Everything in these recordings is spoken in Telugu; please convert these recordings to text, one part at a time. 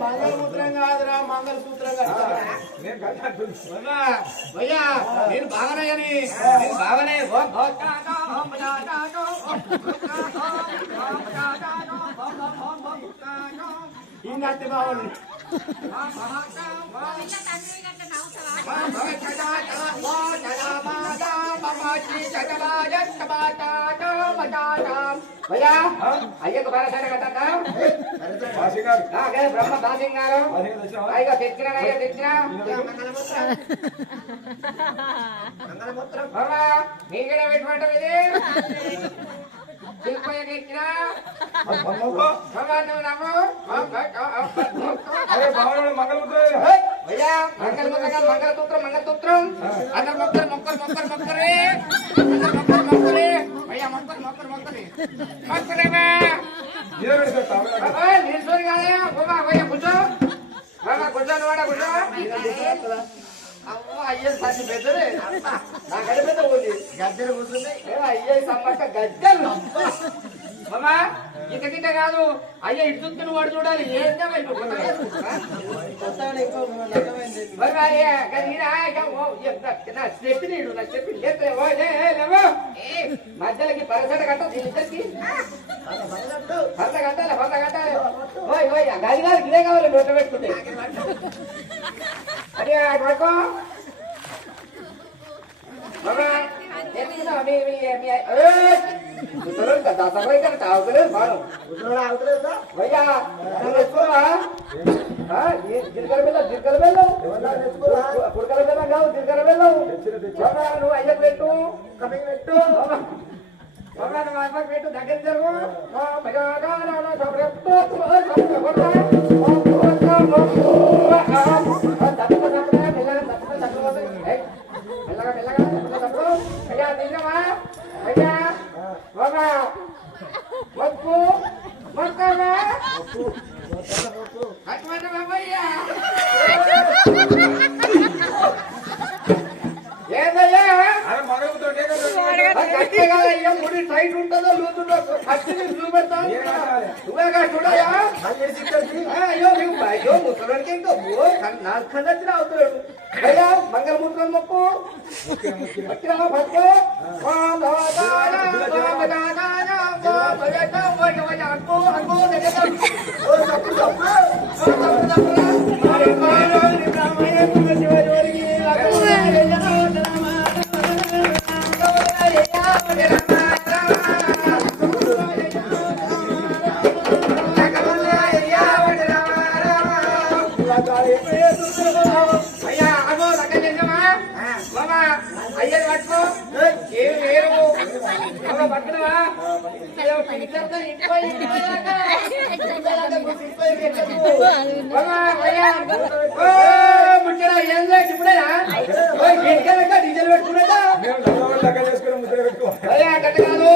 మంగళసూత్రం కాదురా మంగళసూత్రం భయ్యా నేను బాగానే బాగానే ఇంకా బాగుంది భయ్యా అయ్యకు బాగా బ్రహ్మ బాసింగారు అయ్యో తెచ్చినా అయ్యో తెచ్చినా మీకేనా పెట్టుకుంటాం ఇది మంగళసూత్రం మంగళసూత్రం అందరు మొక్కరు మొక్కరు మొక్కరు మొక్కరే మొక్కరు మొక్కరే అయ్యా మొక్కరు మొక్కరు మొక్కరే మొక్కరేమా నిల్చొని కాదయా కూర్చో కూర్చోని వాడా కూర్చో అవ్వ అయ్యే సాధ్య పెద్దదే నాకడ పెద్ద ఉంది గద్దెలు కూర్చున్నాయి అయ్యే సమ్మక్క గద్దెలు మామా ఇంత కాదు అయ్యే ఇటు వాడు చూడాలి ఏంటో చెప్పినీడు నాకు చెప్పి మధ్యలోకి పరసట కట్టదు ఇద్దరికి భర్త కట్టాలి భర్త కట్టాలి ఓయ్ ఓయ్ గది కాదు ఇదే కావాలి నోట పెట్టుకుంటే అదే పడుకో జిల్కర బెల్ల జిల్కర బెల్ల కుడకల బెల్ల కావు జిల్కర బెల్ల నువ్వు అయ్యకు పెట్టు పెట్టు పెట్టు దగ్గర జరుగు అయ్యా నిజమా అయ్యా బాబా మొక్కు మొక్కగా అటువంటి బాబయ్యా ఏందయ్యా అయ్యా ముడి టైట్ ఉంటుందో లూజ్ ఉండదు అచ్చి చూపెడతా నువ్వేగా చూడయా అయ్యో నువ్వు అయ్యో ముసలానికి ఇంకా నాకు కన్నచ్చిన అవుతాడు అయ్యా మంగళమూత్రం మొక్కు అయ్యా అగో లగ్గ చేసామా బాబా అయ్యా పట్టుకో ఏమి వేరు పట్టుకున్నావా అయ్యో పిలిచేస్తా ముచ్చరా ఏం లేదు ఇప్పుడేనా డీజిల్ పెట్టుకున్నాడా అయ్యా గట్ట కాదు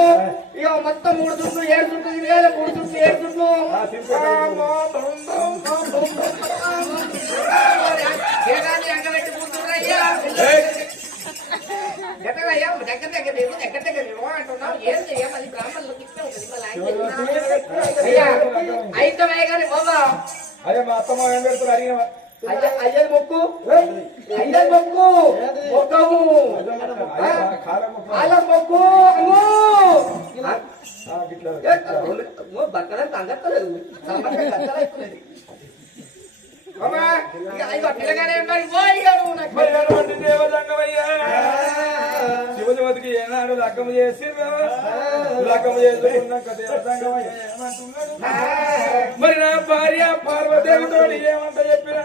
ఇక మొత్తం 3 చుట్లు 7 చుట్లు ఇది కాదు 3 చుట్లు 7 చుట్లు అంగబెట్టి కూర్చున్నాయ్యా ఎట్టగయ్యా దగ్గర దగ్గర దగ్గర దగ్గర అంటున్నావు ఏం చెయ్యం అది బ్రాహ్మణులకు ఇస్తే ఉంటుంది అయ్యా అయితే కానీ బాబా అయ్యా మా అత్తమ్మ ఏం పెడతారు అడిగిన అయ్యది మొక్కు అయ్యది మొక్కు మొక్కము అలా మొక్కు బక్కడానికి అంగత్తలేదు సంబంధం శివజవతికి ఏనాడు లగ్గం చేసి లగ్గం చేసుకున్నాక మరి నా భార్య పార్వదేవితో ఏమంట చెప్పిన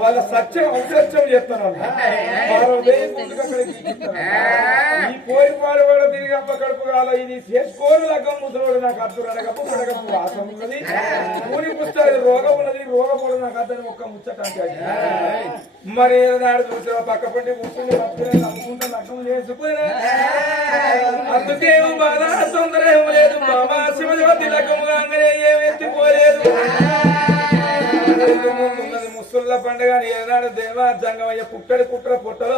వాళ్ళ సత్యం అసత్యం చెప్తాను పార్వదేవి ఈ కోరి పాడువాడు తిరిగి అప్ప కడుపు కాల ఇది చేసుకోరు లగ్గం ముసలోడు నాకు అర్థం అనగప్పు పడగప్పు వాసం ఉన్నది ఊరి పుస్తకం రోగం ఉన్నది రోగపడు నాకు అర్థం ఒక్క ముచ్చట మరి ఏనాడు చూసా పక్క పండి కూర్చుని నమ్ముకుంటా లగ్గం చేసుకుని అందుకేమో బాధ తొందర ఏమో లేదు బాబా శివజవతి లగ్గం కాగానే ఏం ఎత్తిపోలేదు ముసుళ్ళ పండుగ ఏనాడు దేవా జంగమయ్య పుట్టడి కుట్ర పుట్టలో